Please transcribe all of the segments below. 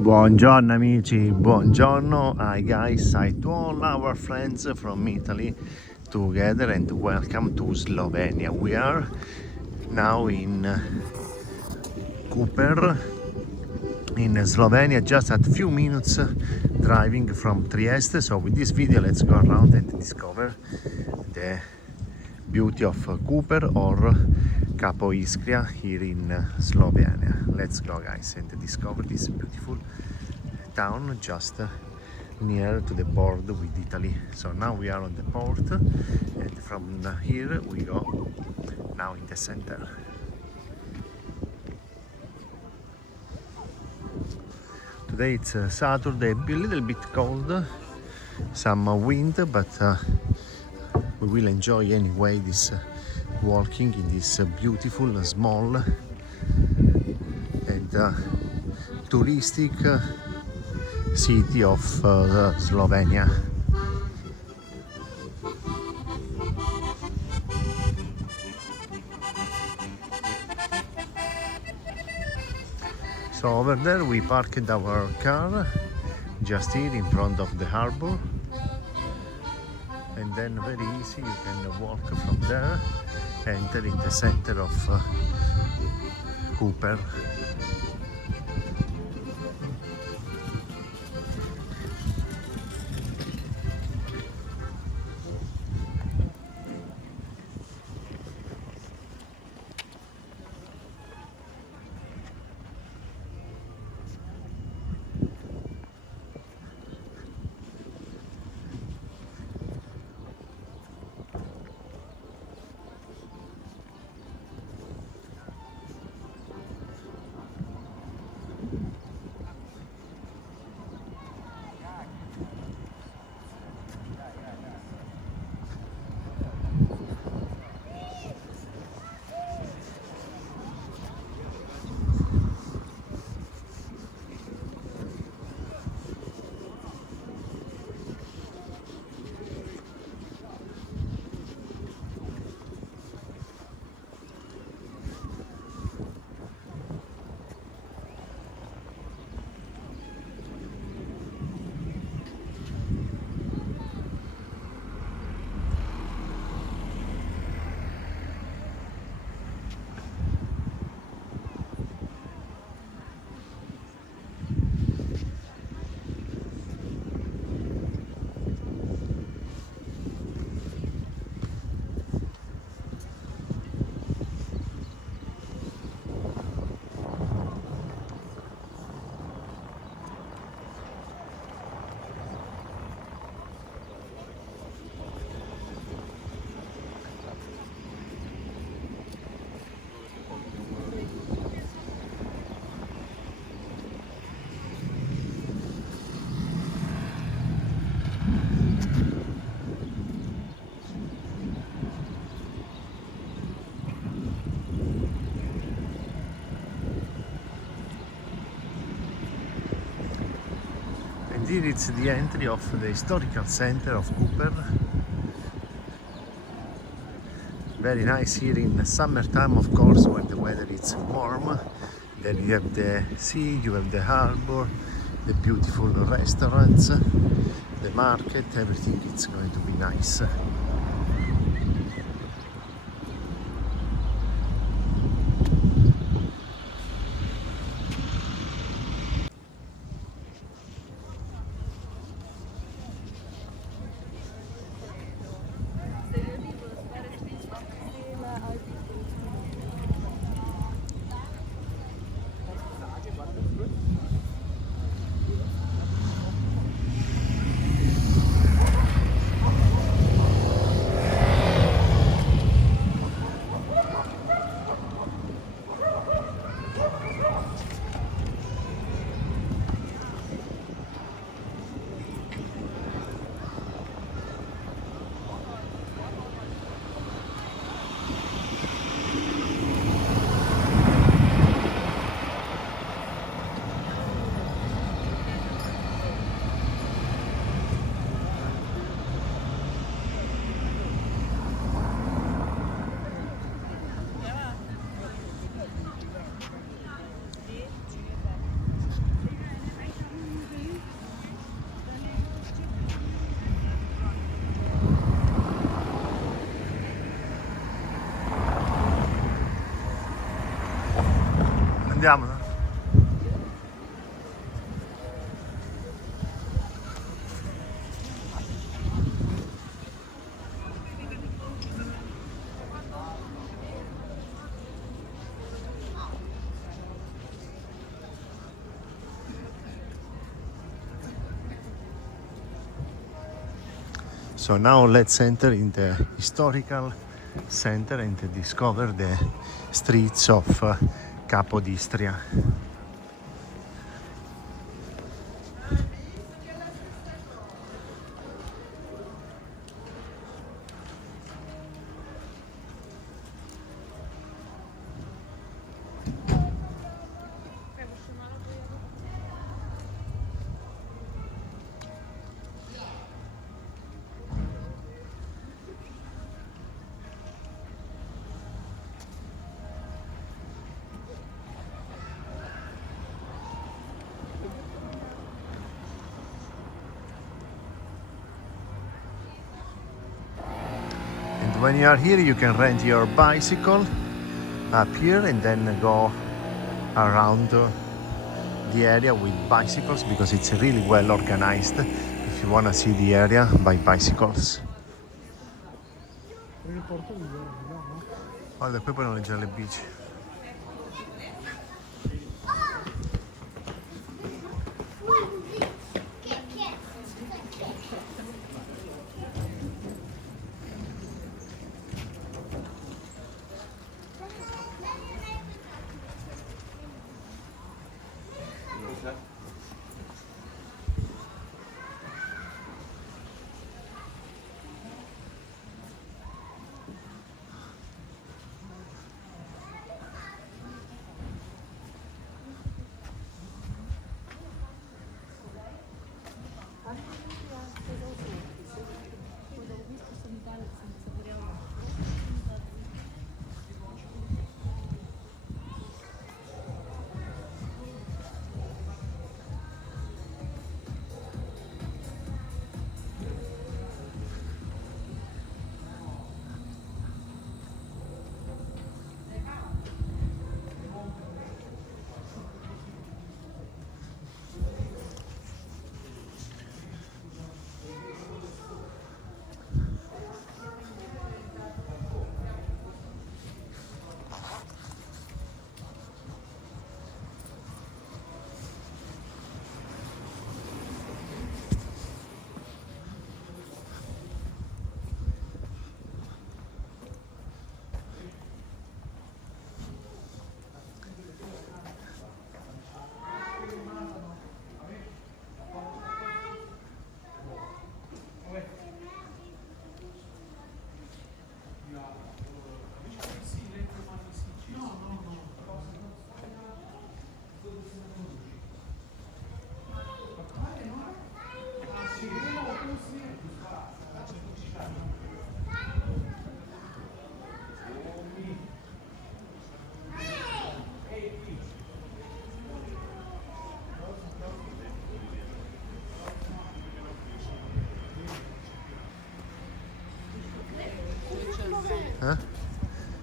Buongiorno amici, buongiorno. Hi guys, hi to all our friends from Italy together and welcome to Slovenia. We are now in Koper in Slovenia, just at a few minutes driving from Trieste. So with this video let's go around and discover the beauty of Koper or Capodistria here in Slovenia. Let's go guys and discover this beautiful town just near to the border with Italy. So now we are on the port and from here we go now in the center. Today it's Saturday, a little bit cold, some wind, but we will enjoy anyway this walking in this beautiful, small and touristic city of Slovenia. So over there we parked our car just here in front of the harbour, and then very easy you can walk from there, enter in the center of Koper. Here it's the entry of the historical center of Koper. Very nice here in the summertime, of course, when the weather is warm. Then you have the sea, you have the harbor, the beautiful restaurants, the market, everything it's going to be nice. Andiamo, no? So now let's enter in the historical center and discover the streets of Capodistria. When you are here, you can rent your bicycle up here and then go around the area with bicycles, because it's really well organized if you want to see the area by bicycles. Guarda, qui puoi noleggiare le bici.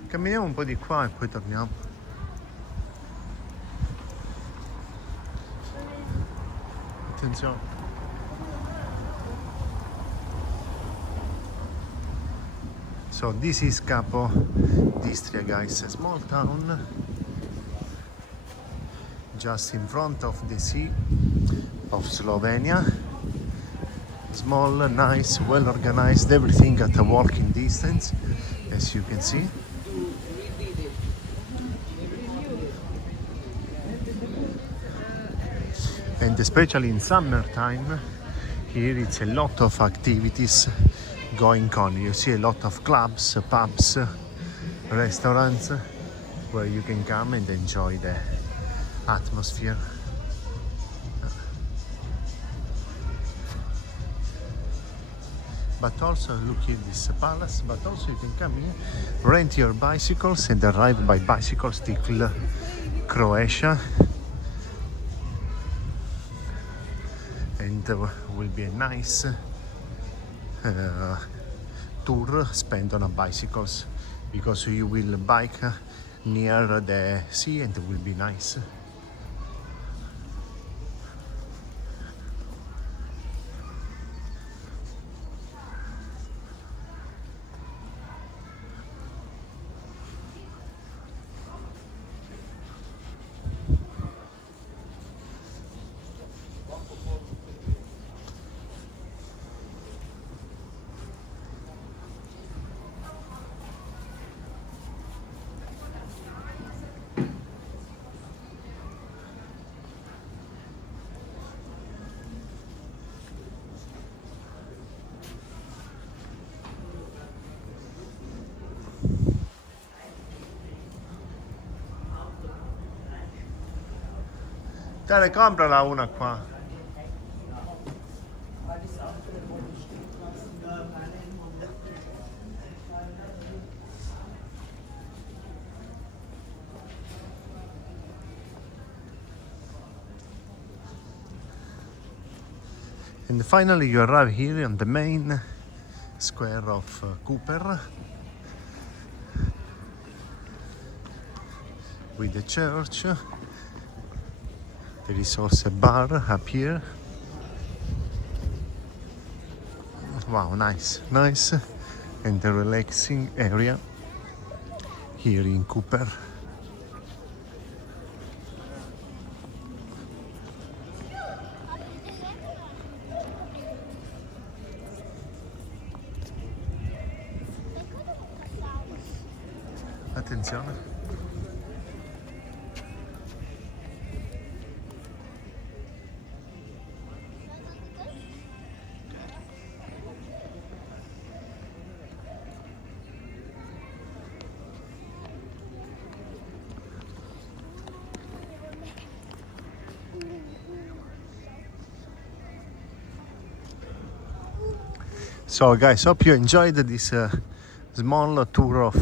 Camminiamo un po' di qua e poi torniamo. Attenzione. So this is Capodistria, guys, a small town just in front of the sea of Slovenia. Small, nice, well organized, everything at a walking distance, as you can see. And especially in summertime, here it's a lot of activities going on. You see a lot of clubs, pubs, restaurants where you can come and enjoy the atmosphere. But also look here, this palace, but also you can come in, rent your bicycles and arrive by bicycles till Croatia. And will be a nice tour spent on a bicycles, because you will bike near the sea, and it will be nice. Dale, comprala una qua. And finally you arrive here on the main square of Koper, with the church. There is also a bar up here. Wow, nice and a relaxing area here in Koper. Attenzione. So guys, hope you enjoyed this small tour of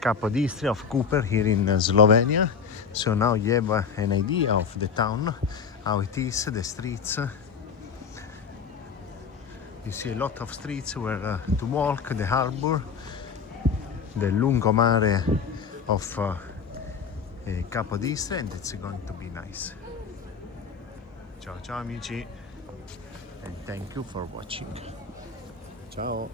Capodistria of Koper here in Slovenia. So now you have an idea of the town, how it is, the streets. You see a lot of streets where to walk, the harbour, the lungomare of Capodistria, and it's going to be nice. Ciao ciao amici, and thank you for watching. Ciao.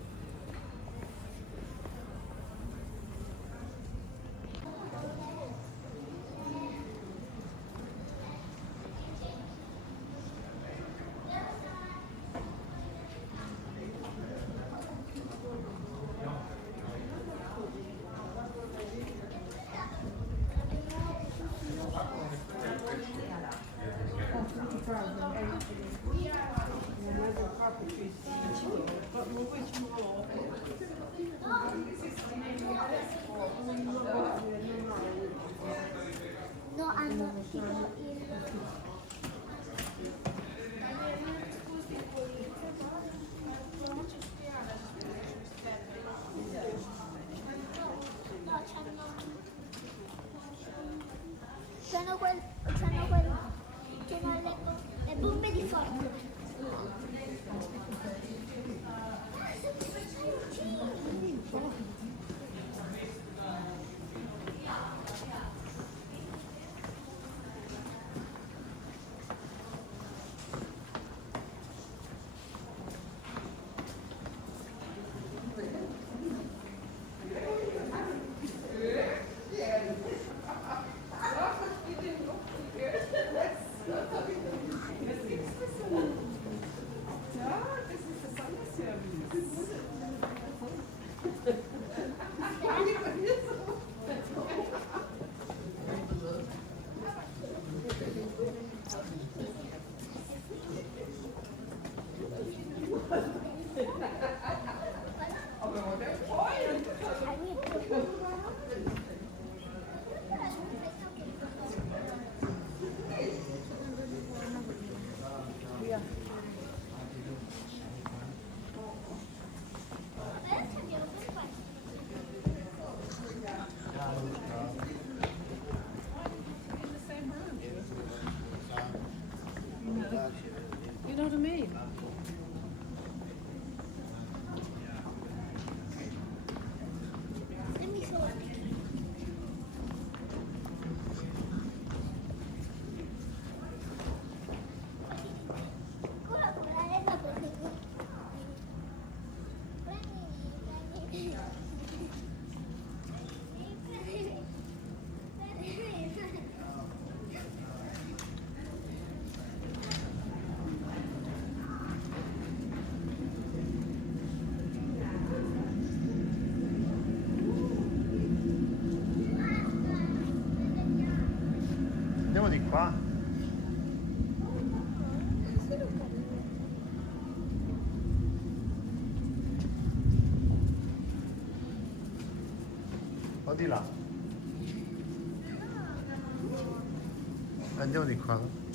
No, hanno tipo il... No, c'hanno le bombe di fuoco. Andiamo di qua. O di là. Andiamo di qua.